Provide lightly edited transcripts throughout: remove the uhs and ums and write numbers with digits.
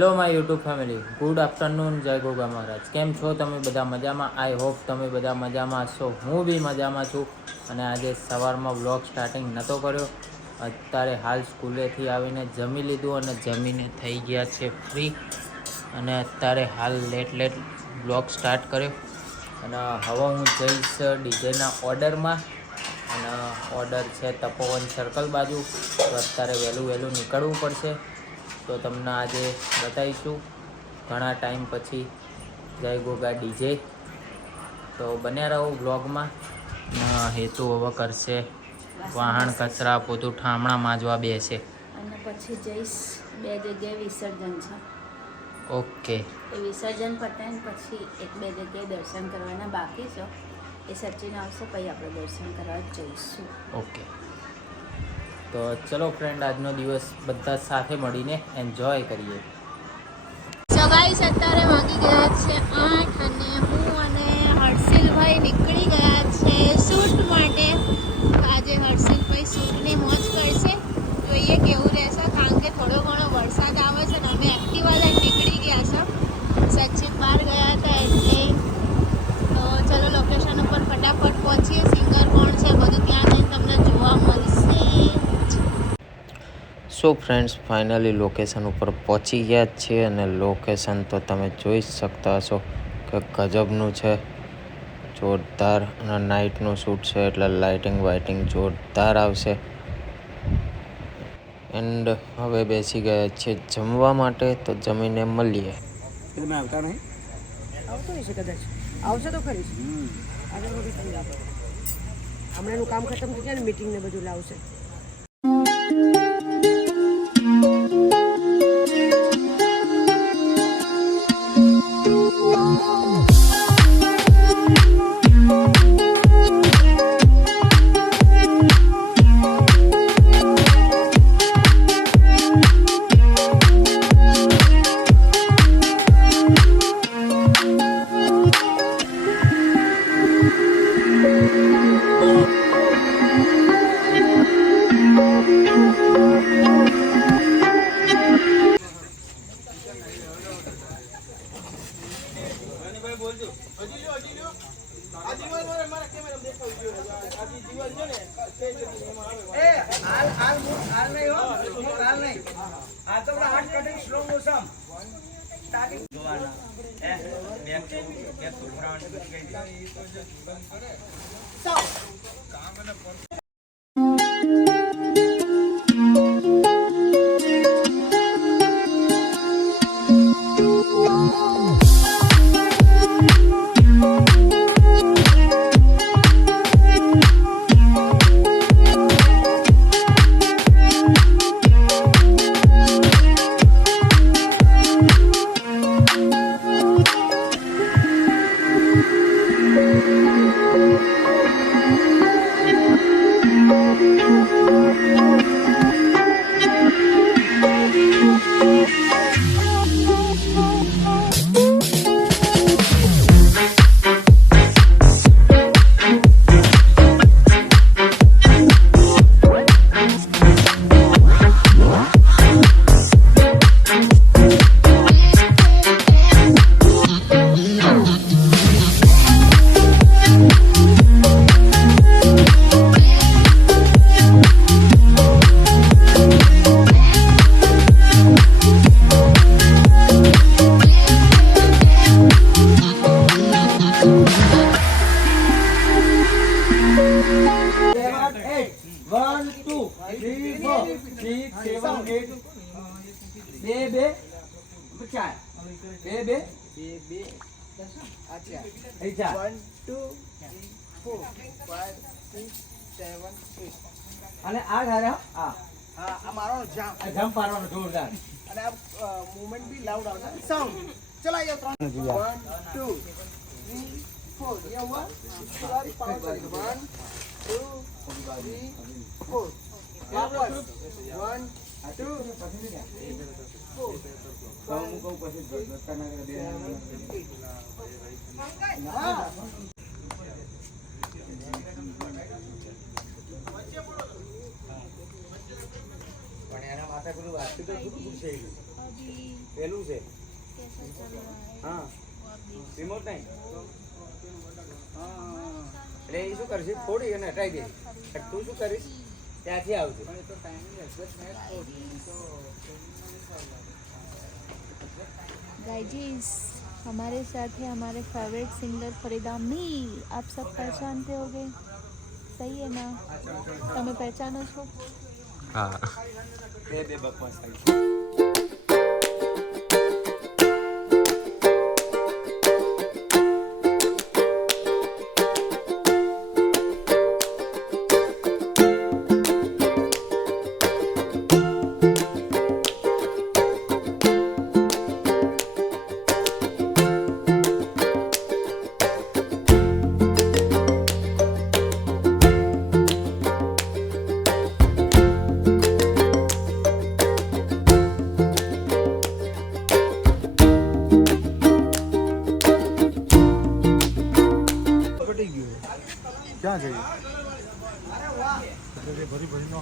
Hello my YouTube family, good afternoon, જય ગોગા મહારાજ. કેમ છો તમે બધા? મજામાં? આઈ હોપ તમે બધા મજામાં છો. હું બી મજામાં છું. અને આજે સવારમાં વ્લોગ સ્ટાર્ટિંગ નહોતો કર્યો. અત્યારે હાલ સ્કૂલેથી આવીને જમી લીધું અને જમીને થઈ ગયા છે ફ્રી. અને અત્યારે હાલ લેટ વ્લોગ સ્ટાર્ટ કર્યો. અને હવે હું જઈશ ડીજેના ઓર્ડરમાં. અને ઓર્ડર છે તપોવન સર્કલ બાજુ. તો અત્યારે વહેલું નીકળવું પડશે. તો તમને આજે બતાવીશું ઘણા ટાઈમ પછી જય ગોગા ડીજે. તો બન્યા રહો વ્લોગમાં. હેતુ હવે કરશે વાહણ કચરા પોતું ઠામણા માંજવા બેસે અને પછી જઈશ 2 જગ્યાએ વિસર્જન છે. ઓકે, એ વિસર્જન પતાવીને પછી 1-2 જગ્યાએ દર્શન કરવાના બાકી છે. એ સચિન આવશે પછી આપણે દર્શન કરવા જઈશું. ઓકે. તો ચલો ફ્રેન્ડ, આજનો દિવસ બધા સાથે મળીને એન્જોય કરીએ. સો ગાઈસ, અત્યારે વાગી ગયા છે 8 અને હું અને હર્ષિલભાઈ નીકળી ગયા છે શૂટ માટે. આજે હર્ષિલભાઈ શૂટની મોજ કરશે. જોઈએ કેવું રહેશે, કારણ કે થોડો ઘણો વરસાદ આવે છે ને અમે એક્ટિવા લઈને નીકળી ગયા છે. સચિન બહાર ગયા હતા એટલે. તો ચલો લોકેશન ઉપર ફટાફટ પહોંચીએ. સિંગર કોણ છે બધું ત્યાં જઈને તમને જોવા મળશે. સો ફ્રેન્ડ્સ, ફાઇનલી લોકેશન ઉપર પહોંચી ગયા જ છીએ. અને લોકેશન તો તમે જોઈ શકતા હશો કે ગજબનું છે, જોરદાર. અને નાઇટનું શૂટ છે એટલે લાઇટિંગ જોરદાર આવશે. એન્ડ હવે બેસી ગયા છીએ જમવા માટે. તો જમીને મળીએ. તમે આવતા નહીં? આવતો હશે કદાચ. આવશે તો ખરી. હમણાં એનું કામ ખતમ થઈ જાય ને, મીટિંગ ને બધું લાવશે. અને આ ધારે આ મારો જમ્પ મારવાનો જોરદાર. અને આ મૂવમેન્ટ બી લાઉડ આવશે. સાઉન્ડ ચલા જાવ. 1 2 3 4 યે 1 પાવર 1 2 3 4 વાપસ 1 2 પણ એના માથા પેલું વાંચતું તો શું પૂછે પેલું છે હા રિમોટ નહીં એટલે એ શું કરશે થોડી અને હટાઈ દે તું શું કરીશ ત્યાંથી આવશે गाइस हमारे साथ है हमारे फेवरेट सिंगर फरीदा मीर आप सब पहचानते होंगे सही है ना તમે पहचानो છો હા બે બકવાસ થાય ક્યાં જઈએ ભરી ભરી નો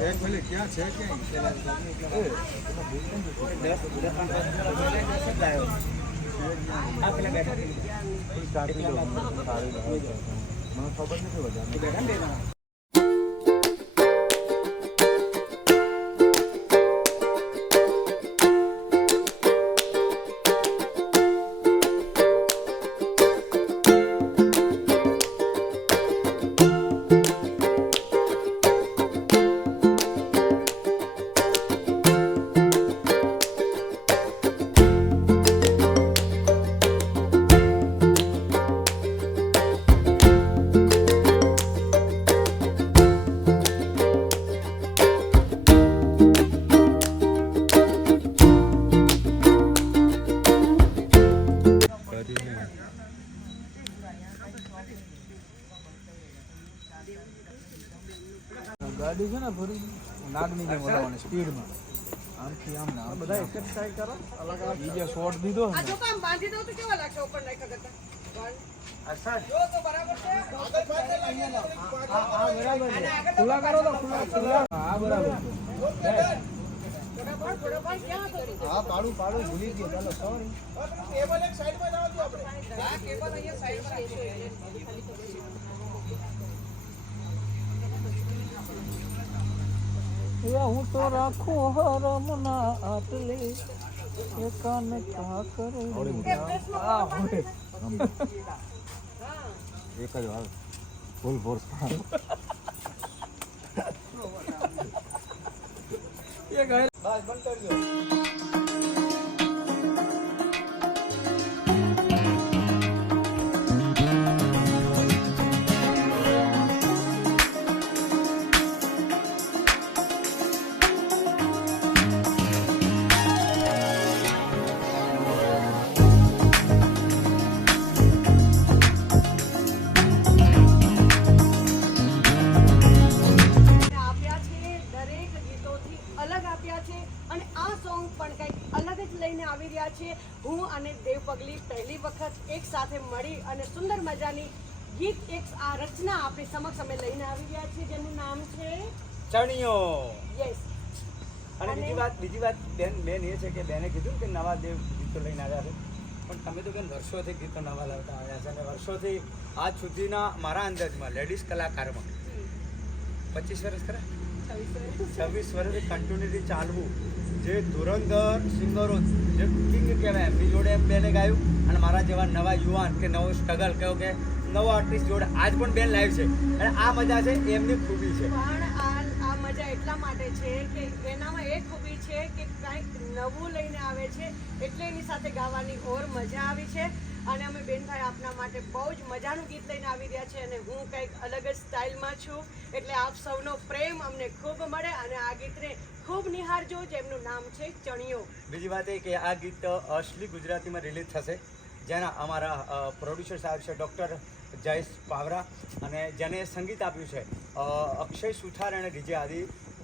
એક મિનિટ ક્યાં છે મને ખબર નથી વધારે ગાડી છે ને ફરી નાગની જેમ વળાવવાની સ્પીડમાં આમથી આમ ને બધા એક જ સાઈડ કરો અલગ અલગ બીજા શોટ દીધો આ જો કામ બાંધી દઉં તો કેવા લાગશે ઉપર નાખા કરતા અચ્છા જો તો બરાબર છે આ બરાબર છે ખુલ્લા કરો તો ખુલ્લા આ બરાબર થોડા ક્યાં કરી હા પાડું ભૂલી ગયો ચાલો સોરી ટેબલ એક સાઈડમાં જાવ છો આપણે આ કેબલ અહીંયા સાઈડમાં રાખજો હું તો રાખું હરમના આટલે એકાન કા કરે એક જ વાર ફૂલ ફોર્સ એ ગાય બસ બંધ કરી દો હું અને દેવ પગલી પહેલી વખત એક સાથે મળી અને સુંદર મજાની ગીત એક આ રચના આપણી સમક્ષ અમે લઈને આવી રહ્યા છીએ જેનું નામ છે ચણિયો યસ અને બીજી વાત બેન એ છે કે બેને કીધું કે નવા દેવ ગીતો લઈને આવ્યા છે પણ તમે તો કેમ વર્ષોથી ગીતો નવા લાવતા આવ્યા છે અને વર્ષોથી આજ સુધીના મારા અંદાજમાં લેડીઝ કલાકારમાં 25 વર્ષ ખરા 26 વર્ષથી કન્ટિન્યુટી ચાલવું જે ધુરંધર સિંગરો જે કિંગ કહેવાય એમની જોડે એમ બેને ગાયું અને મારા જેવા નવા યુવાન કે નવો સ્ટ્રગલ કહો કે નવો આર્ટિસ્ટ જોડે આજ પણ બેન લાઈવ છે અને આ મજા છે એમની ખૂબી છે પણ આ મજા એટલા માટે છે કે એનામાં એ ખૂબી છે કે કંઈક નવું લઈને આવે છે એટલે એની સાથે ગાવાની ઓર મજા આવી છે અને અમે બેનભાઈ આપના માટે બહુ જ મજાનું ગીત લઈને આવી રહ્યા છે અને હું કંઈક અલગ જ સ્ટાઇલમાં છું એટલે આપ સૌનો પ્રેમ અમને ખૂબ મળે અને આ ગીતને ખૂબ નિહાળજો જેમનું નામ છે ચણિયો. બીજી વાત એ કે આ ગીત અસલી ગુજરાતીમાં રિલીઝ થશે જેના અમારા પ્રોડ્યુસર સાહેબ છે ડૉક્ટર જયેશ પાવરા અને જેને સંગીત આપ્યું છે અક્ષય સુથાર અને ડીજે આદિ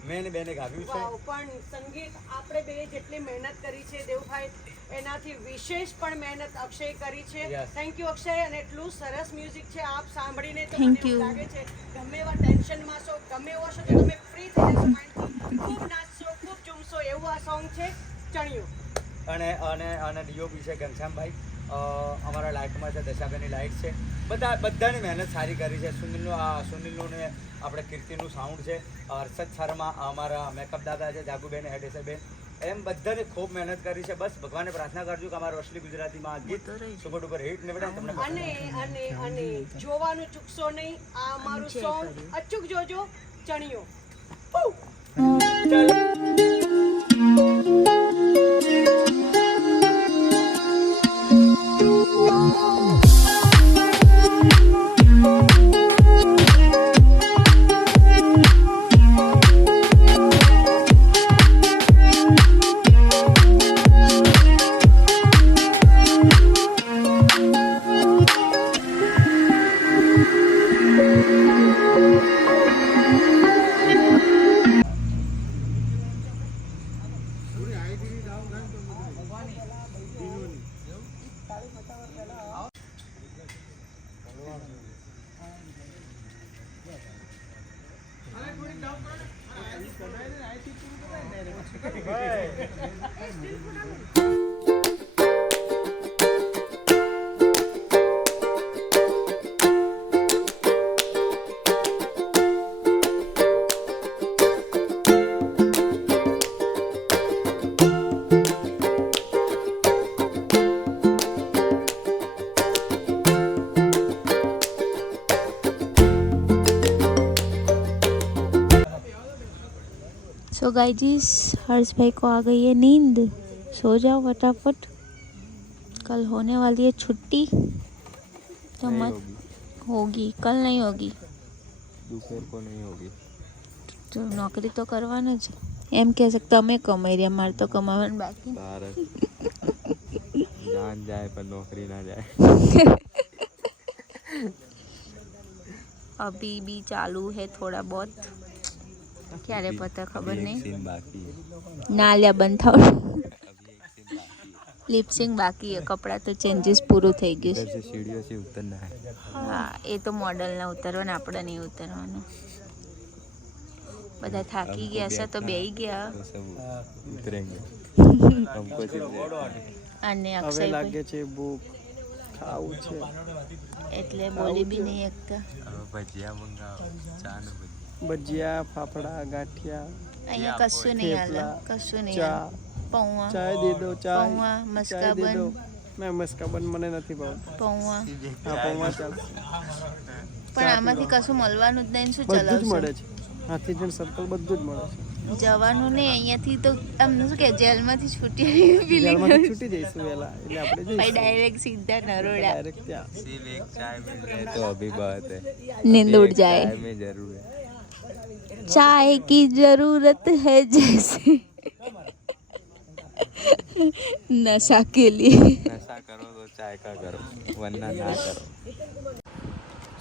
મેં બેને ગાવ્યું છે. પણ સંગીત આપણે બે જેટલી મહેનત કરી છે દેવભાઈ એનાથી વિશેષ પણ મહેનત અક્ષય કરી છે. Thank you Akshay. અને એટલું સરસ મ્યુઝિક છે આપ સાંભળીને તો મને એવું લાગે છે ગમે એવા ટેન્શનમાં છો ગમે એવો છો તો તમે ફ્રી થઈ જશો માઇન્ડથી ખૂબ નાચશો ખૂબ ઝૂમશો એવું આ સોંગ છે. ચણિયો. અને અને અને ડીઓપી છે ઘનશ્યામભાઈ, અમારા લાઇટમાં છે દશાબેનની લાઇટ છે. બધાની મહેનત સારી કરી છે. સુનિલનું ને આપણે કીર્તિનું સાઉન્ડ છે, હર્ષદ શર્મા અમારા મેકઅપ દાદા છે, જાગુબેન હેડેસરબેન, એમ બધાને ખૂબ મહેનત કરી છે. બસ ભગવાનને પ્રાર્થના કરજો કે અમારું અસલી ગુજરાતીમાં આ ગીત સુપર ડુપર હિટ નીવડે. તમને અને જોવાનું ચૂકશો નહીં. આ અમારું સોંગ અચૂક જોજો. ચણિયો. सो गाइस, हर्ष भाई को आ गई है नींद. सो जाओ फटाफट, कल होने वाली है छुट्टी. तो मत होगी, कल नहीं होगी, दोपहर को नहीं होगी. तो नौकरी तो करवाना જ. એમ કહે છે તમે કમાઈ રહ્યા, મારે તો કમાવાનું બાકી. जान जाए पर नौकरी ना जाए. अभी भी चालू है थोड़ा बहुत. ક્યારે પતા ખબર નહીં. सीन बाकी है. ના લ્યા બંધ થાવ. अभी एक सीन बाकी है. લિપસિંગ બાકી है, કપડાં તો ચેન્જીસ પૂરું થઈ ગયું इधर से सीढ़ियों से उतरना है. હા, એ તો મોડલના ઉતરવાના, આપણે નહીં ઉતરવાનું. બધા થાકી ગયા છે તો બેહી ગયા. वो सब उतरेंगे. हमको सिर्फ અને હવે અક્ષય લાગે છે ભૂખ, ખાવું છે. એટલે બોલી બી નહીં એકતા. भजिया मंगाओ, चान ભજીયા, ફાફડા, ગાંઠિયા, અહીંયા કશું નહીં હાલે, કશું નહીં ચા. હાલે. પૌવા, ચાય દે દો, ચાય. પૌવા, ચાય દે મસ્કાબન, દો. મેં મસ્કાબન મને નથી ભાવતું. પૌવા. હા, પૌવા ચાલ. પણ આમાંથી કશું મળવાનું જ નહીં. શું બધું જ મળે ચલાવશે? છે. હાથીજણ સર્કલ બધું જ મળે છે. જવાનું નહીં અહીંયાથી તો આમ શું કે જેલમાંથી છૂટી ફિલિંગ. જેલમાંથી છૂટી જઈશું વહેલા, એટલે આપણે પછી જઈશું ડાયરેક્ટ સીધા નરોડા. ડાયરેક્ટ ત્યાં. सिर्फ एक चाय मिल जाए तो अभी बात है. नींद उड़ जाए. चाय में जरूर है. चाय की जरूरत है जैसे नशा के लिए. नशा करो तो चाय का करो, वरना ना करो.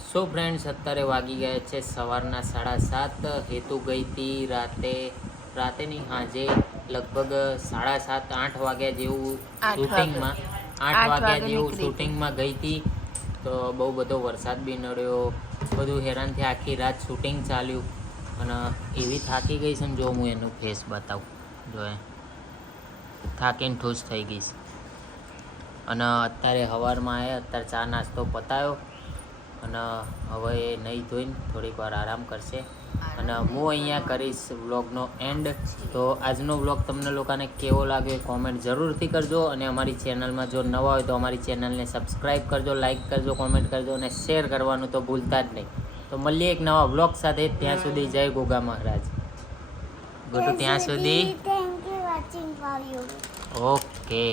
સો ફ્રેન્ડ્સ, અત્યારે વાગી ગયા છે સવારના 7:30. હેતુ ગઈ હતી રાતે નહીં, સાંજે લગભગ 7:30-8 વાગ્યા જેવું 8 શૂટિંગમાં 8 8 વાગ્યા વાગે જેવું નીકળી. શૂટિંગમાં ગઈ હતી. તો બહુ બધો વરસાદ બી નડ્યો, બધું હેરાન થયા. આખી રાત શૂટિંગ ચાલ્યું અને એવી થાકી ગઈ છે ને, જો હું એનું ફેસ બતાવું, જો એ થાકીને ઠૂસ થઈ ગઈ છે. અને અત્યારે સવારમાં આવ્યા, અત્યારે ચા નાસ્તો પતાવ્યો અને હવે એ નહીં ધોઈને થોડીક વાર આરામ કરશે. અને હું અહીંયા કરીશ વ્લોગનો એન્ડ. તો આજનો વ્લોગ તમને લોકોને કેવો લાગ્યો કોમેન્ટ જરૂરથી કરજો. અને અમારી ચેનલમાં જો નવા હોય તો અમારી ચેનલને સબસ્ક્રાઈબ કરજો, લાઈક કરજો, કોમેન્ટ કરજો અને શેર કરવાનું તો ભૂલતા જ નહીં. તો મળીએ એક નવા વ્લોગ સાથે. ત્યાં સુધી જય ગોગા મહારાજ. ગોટુ ત્યાં સુધી ઓકે.